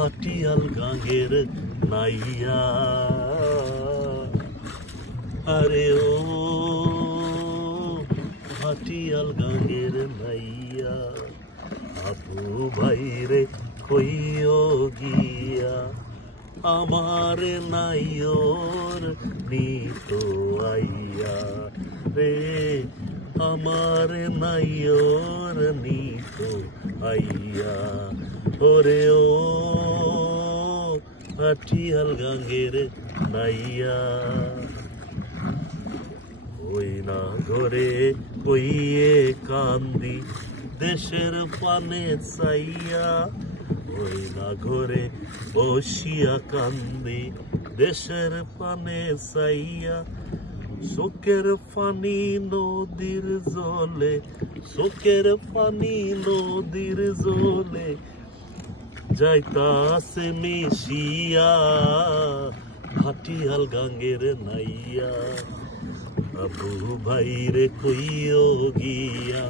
ভাটিয়াল গাঙ্গের নাইয়া আরে ও ভাটিয়াল গাঙ্গের নাইয়া আবু ভাইরে কইও গিয়া আমার নাইওর নিতো আইয়া রে আমার নাইওর নিতো আইয়া ওরে ও ভাটিয়াল গাঙ্গের নাইয়া ওই না ঘরে কইয়ে কান্দি দেশের পানে চাইয়া ওই না ঘরে বসিয়া কান্দি দেশের পানে চাইয়া চোখের পানি নদীর জলে চোখের পানি নদীর জলে যাইতাছে মিশিয়া ভাটিয়াল গাঙ্গের নাইয়া আবু ভাইরে কইও গিয়া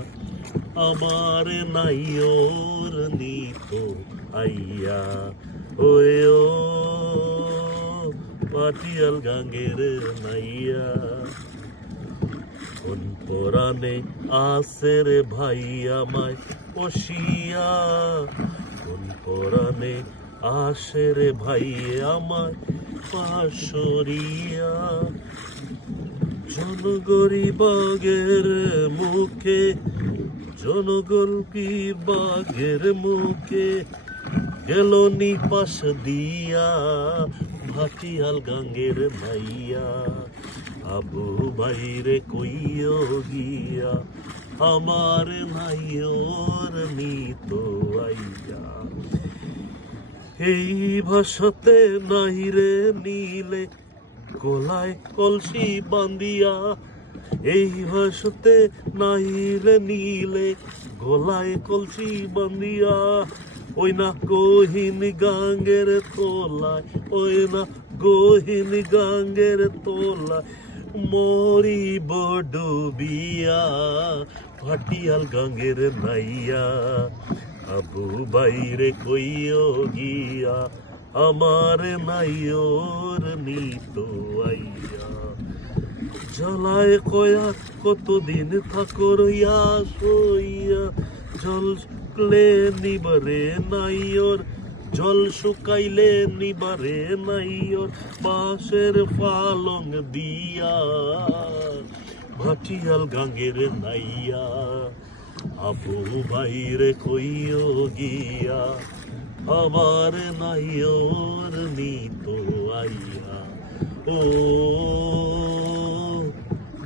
আমার নাইওর নিতো আইয়া ওরে ও ভাটিয়াল গাঙ্গের নাইয়া কোন পরাণে আসে রে ভাই আমায় পশিয়া কোন পরাণে আসে রে ভাই আমায় পাশরিয়া জনগরি বাগের মুখে জনগল্পী বাগের মুখে গেল নি পাশ দিয়া ভাটিয়াল গাঙ্গের নাইয়া আবু ভাইরে কইও গিয়া আমার নাইওর নিতো আইয়া এই ভাষাতে নাইরে নীলে গলায় কলসি বান্দিয়া এই ভাষাতে নাইরে নীলে গলায় কলসি বান্দিয়া ওই না গহীন গাঙ্গের তোলায় ওই না গহীন গাঙ্গের তোলায় মরিব ডুবিয়া ভাটিয়াল গাঙ্গের নাইয়া আবু ভাইরে কইও গিয়া আমার নাইওর নিতো আইয়া জ্বালায় কয়া কতদিন থাকো রইয়া সইয়া জল শুকলে নিবারে নাইওর জল শুকাইলে নিবারে নাইওর বাঁশের পালং দিয়া ভাটিয়াল গাঙ্গের নাইয়া আবু ভাইরে কইও গিয়া আমার নাইওর নিতো আইয়া ও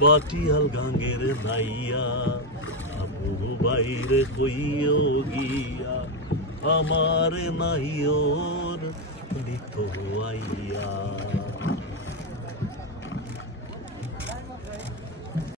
ভাটিয়াল গাঙ্গের নাইয়া আবু ভাইরে কইও গিয়া আমার নাইওর নিতো আইয়া।